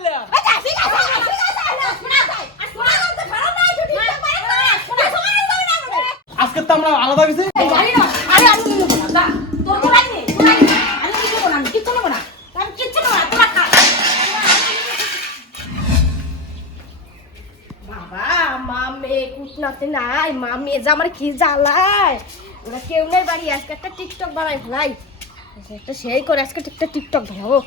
আমাদের। আজকে তো আমরা আলাদা গেছি নাই মা মেয়ে আমার কি জ্বালায়। ওরা কেউ নেই বাড়ি আজকে একটা টিকটক বানাই ফেলাই একটা সেই করে আজকে একটা টিকটক বানাবো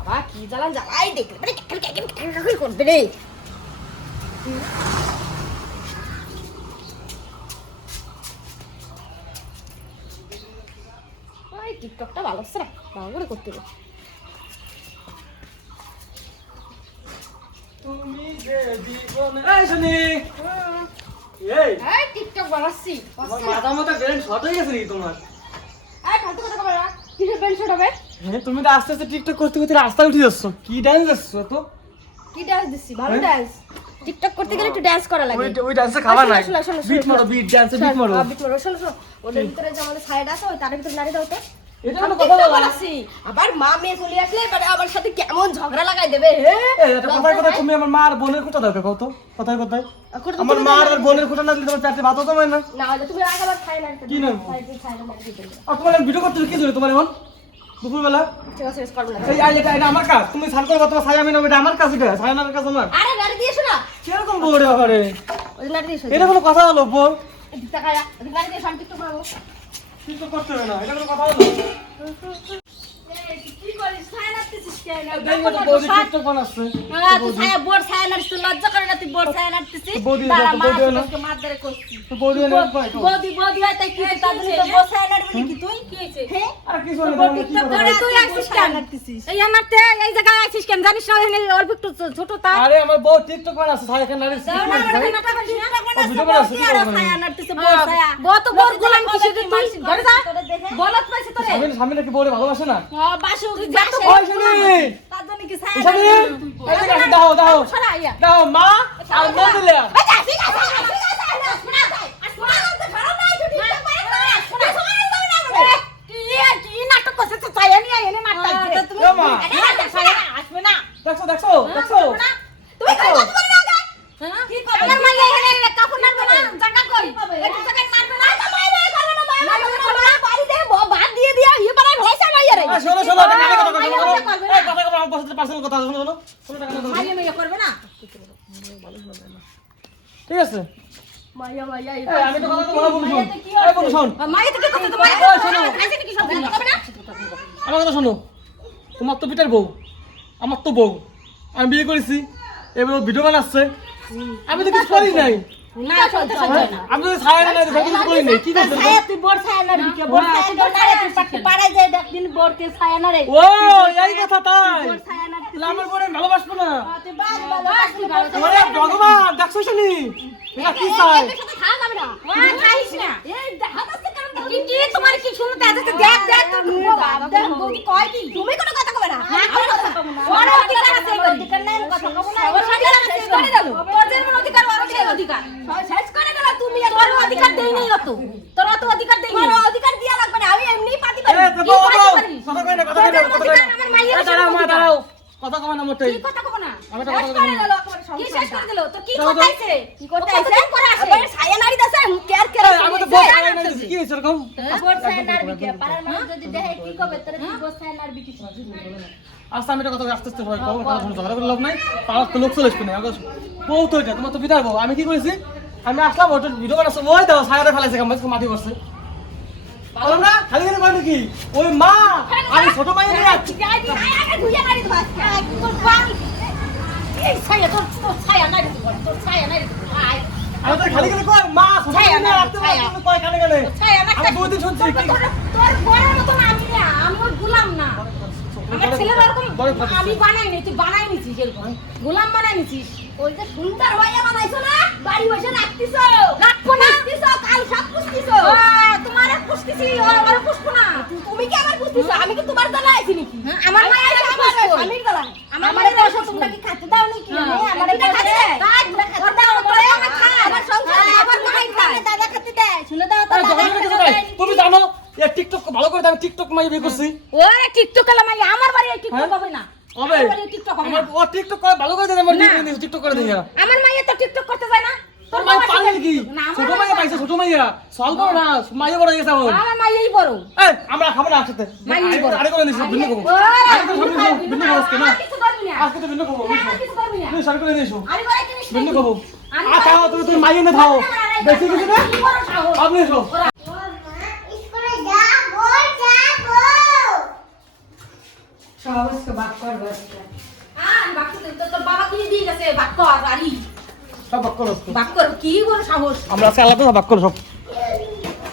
বাবা কি জ্বালান জ্বালাই দেখলে মানে কেকেল করবে রে। ওই টিকটকটা ভালো হচ্ছে না ভালো করে করতে হবে। তুমি যে জীবনে এই শুনি। এই এই টিকটক বানাচ্ছি মাথা মাথা ব্রেন শর্ট হয়ে গেছে নাকি তোমার? এই ফালতু হ্যাঁ তুমি তো আস্তে আস্তে টিকটক করতে করতে রাস্তায় উঠে যাচ্ছ। কি ডান্স যাচ্ছ তো কি ডান্স দিচ্ছি? ভালো হ্যাঁ? ডান্স টিকটক করতে গেলে একটু ডান্স করা লাগে। ওই ডান্সে খাবার নাই। শোনো, শোনো, বিট মারো বিট ডান্সে বিট মারো। বিট মারো শোনো শোনো। ওদের ভিতরে যে আমাদের সাইড আছে ওই তার ভিতরে নাড়ি দাও তো। এটা কোনো কথা বলা আবার মা মেয়ে চলে আসলে এবারে আমার সাথে কেমন ঝগড়া লাগাই দেবে হে? এটা কথায়? কথায় তুমি আমার মা আর বোনের কোথা দরকার কত কথায়? কথায় আমার মা আর বোনের কোথা না দিলে তোমার চারটে ভাত হতো না। না হলে তুমি আগাবার খাই না কি। না, আর তোমার ভিডিও করতে কি ধরে তোমার এখন? দুপুরবেলা? ঠিক আছে শেষ করব না। এই আই এটা এটা আমার কাজ। তুমি সান করবা তোমার ছায়া আমি নেব এটা আমার কাজ এটা। ছায়া নামের কাজ আমার। আরে নাড়ি দিয়েছ না। কীরকম এটা কোনো কথা হলো দিতে কিন্তু করতে হবে না এটা কোনো কথা হলো হ্যাঁ, হয় হয়? হ্যাঁ? বলো? বলত পাইছে তোরে। স্বামী স্বামী নাকি বউরে ভালোবাসে না? দাও দাও। দাও মা আর মা দিলে আচ্ছা, ঠিক আছে, ঠিক আছে, না, শোনা যায়। আর শোনা যাবে তো খারাপ নাই, তুই ঠিকঠাক পারিস না। শোনা, শোনা যাবে না আমাদের। কি- কি নাটক করছে তো ছায়া নিয়ে এনে মারতাছে। এ মা আরে, আরে, ছায়া আসবে না। দেখছ দেখছ দেখছ তুমি খাই করতে পারো না ওকে? আমার মাইয়া এখানে কাপড় নাড়বে না, জায়গা কই? একটু জায়গায় মারবে না। মারবে না, বাড়িতে ব- ভাত দিয়ে দিয়া ইয়ে বানায় ফেলাইছে মাইয়ারে। আ, শোনো কথা শোনো। এই কথা কথা আমার সাথে পার্সোনাল কথা শোনো শোনো শোনো এটা কথা। মাইয়া মাইয়া করবে না। ঠিক আছে মাইয়া মাইয়া আমি তো কথা তো বলা বলুন এই বলুন শোন মাইয়া থেকে কথা তো মাইয়া শোনো। খাইছে সব দিন? না? আমার কথা শোনো তোমার তো পিটার বউ আমার তো বউ আমি বিয়ে করেছি এবার ভিডিও বানাচ্ছে আমি তো কিছু করি নাই না, সহ্য হয় না। আমি তো ছায়া না দিতে কিছু করি নাই কি করতে ছায়া তুই বড় ছায়া নাড়বি কে? বড় ছায়া তো নাড়ে, তুই পাখি পাড়ায় যায় দেখদিন বড়কে ছায়া নাড়ে। ও এই কথা তাই বড় ছায়া নাড়তে- আমার বউরে ভালোবাসবো না তুই বাস ভালোবাসবি, ওরে ভগবান দেখছ শুনি এটা কি চাই এদের যাবে না। ওই খাইস না। এই দেখা যাচ্ছে কি- কি তোমার কি শুনতে যাচ্ছে? দেখ, দেখ, দেখ, বৌদি কয় কি? তুমি কোনো কথা কবে না। আমি কথা কবো না। ওর অধিকার আছে, অধিকার নাই, কথা কবো না। ওর অধিকার আছে, করে দাও। তোর যেমন অধিকার, ওরও সেই অধিকার। শেষ করে দাও তুমি। তোর অত। তোর অত অধিকার দেই। অধিকার দিয়া লাগবে না। আমি এমনিই পাতি পারি। এ কি তো পাতি পারি? কথা কই না কথা কই না কথা কই না আমার মাইয়ের এ দাঁড়াও মা অধিকার। দাঁড়াও কথা কই না মোটেই কি কথা কব না? আমি তো কথা করে বলব। দিলো একেবারে সংসারটা। কি শেষ করে দিলো? তোর কি দাও, করতে দাও। আইছে? কি করতে আইছে? আবার ছায়া নাড়ি দিছে, কেয়ার এই, কেয়ার আমি তো বউ ছায়া না দিছি কি হইছে এরকম বড় ছায়া নাড়বি কে? পাড়ার মানুষ যদি দেখে কি কবে? তোরে তুই বড় ছায়া নাড়বি কি? আচ্ছা আমি কথা আস্তে আস্তে হয় কথা শুনে ঝগড়া করে লাভ নাই তো লোক চলে আসবে না আগে বউ তো এটা তোমার তো পিতার আমি কি করেছি আমি আসলাম ওটা ভিডিও বানাচ্ছি ওই দাও ছায়াটা ফেলাইছে কাম মাটি করছে বললাম না খালি খালি মানে কি ওই মা আমি ছোট মাই নিয়ে বাড়ি। দিবো। আয়। আমি তো খালি খালি কই মা ছোট মাই নিয়ে রাখতে। কয় ছায়া নাড়তে- আমি দুই দিন শুনছি তোর- বড়ের মতন আমি না, আমি গোলাম না। আমার আমি বানাই নি তুই বানাই নিছিস এরকম। গোলাম বানাই নিছিস। ওই যে সুন্দর হইয়া বানাইছো না? বাড়ি বসে রাখতিছো রাখব না রাখতিছো কাল সব পুষতিছো তোমার পুষতিছি ওর পুষবো না তুমি কি আমার পুষতিছো আমি কি তোমার দলা আইছি নাকি আমার মায়া আছে আমার স্বামীর দলা আমার মায়ের বসে তোমরা কি খেতে দাও নাকি আমার এটা খাতে তাই তোমরা খেতে দাও তোরে আমার খা আমার সংসার আমার মাই খায় দাদা খেতে দেয় শুনে দাও তো আরে দাদা জগন্নাথ কিছু খেতে নাই দেয়। তুমি জানো এ টিকটক ভালো করে আমি টিকটক মাই বিয়ে করছি। ওরে টিকটক এলাম আমার বাড়ি টিকটক হ্যাঁ? হবে না। হবে। আমার টিকটক হবে আমার ও টিকটক করে ভালো করে দেয় আমার না। টিকটক করে দেয়। আমার মাইয়া তো টিকটক করতে যায় না। তোর মাই পাগল কি? ছোট মাইয়া- মাইয়া পাইছে ছোট মাইয়া। সল করো না মাইয়া বড় গেছে এখন আমার মাইয়াই বড়। এই আমরা খাব না একসাথে। মাইয়াই বড়। আরে করে নিছি ভিন্ন করব আরে করে ভিন্ন ভিন্ন করবি করব আজকে না করবি। আজকে তো ভিন্ন করব আমার করবি না। সারি করে নিয়েছো আরে ঘরে কিনিস ভিন্ন নাকি? আ তাও তুমি তুমি মাইয়া না। থাও বেশি কিছু না কি বড়? আপনি এসো ওরা স্কুলে যাব যাব সাহসকে বাক কর বাক তোর তোর বাবা কিনে দিয়ে গেছে, বাক কর, আরি। সব বাক করো বাক কর, কি বড় সাহস? আমরা আজকে আলাদা সব বাক করো সব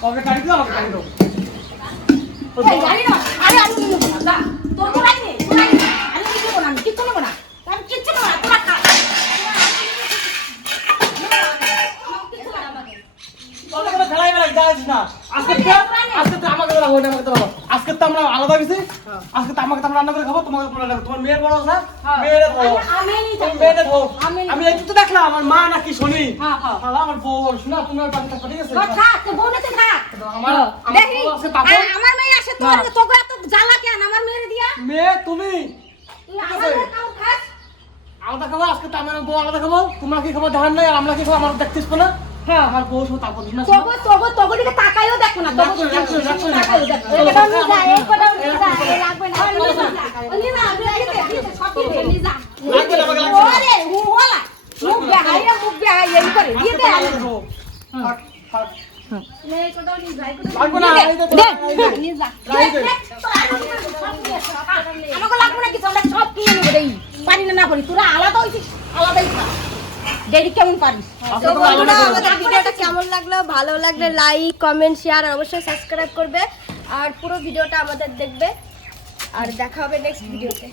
ওকে কাটি দাও আমাকে কাটি দাও আরে আমি। তোর নে, আমি কিছু না, না। না, খা। না। খেলাই না আজকে তো আজকে তো আমরা আলাদা গেছি আজকে তো আমাকে রান্না করে খাব তোমাকে তোমরা। তোমার মেয়ের বড় না? হ্যাঁ। মেয়ের বড়। আমি। মেয়ের বড় এই তো দেখলাম আমার মা নাকি শুনি। হ্যাঁ, হ্যাঁ। আমার বউ শোনা তুমি আর পাশে থাকো ঠিক আছে? তোর থাক, তোর বউনেতে থাক। আমার আমার দেখি, বউ আছে পাপড়। আর আমার মেয়ে আসে তোর তোকে এত জ্বালা কেন? আমার মেয়ের দিয়া? মেয়ে তুমি? তুই আমার মেয়ের কাউ খাস আলাদা খাব আজকে তো আমার বউ আলাদা খাব। তোমরা কি খাব? ধান নাই আর আমরা কি খাব? আমার দেখতেছ না। হ্যাঁ আমার বউ সব তারপর না তবু তবু তবু দিকে তাকাইও দেখো না তবু রাখো, রাখো, রাখো। দেখো লাগবে আমি সব যা লাগবে আমাকে লাগবে না। ওরে মুখ বেহাইয়া মুখ বেহাইয়া এই করে দিয়ে দে লাগবে যা আমাকে লাগবে কিছু আমরা সব কিনে নেব দেই পারি না না পারি তোরা আলাদা হইছিস দেরি কেমন পারিস? তো তো বন্ধুরা আমাদের ভিডিওটা কেমন লাগল? ভালো লাগলে লাইক কমেন্ট শেয়ার আর অবশ্যই সাবস্ক্রাইব করবে। আর পুরো ভিডিওটা আমাদের দেখবে। আর দেখা হবে নেক্সট ভিডিওতে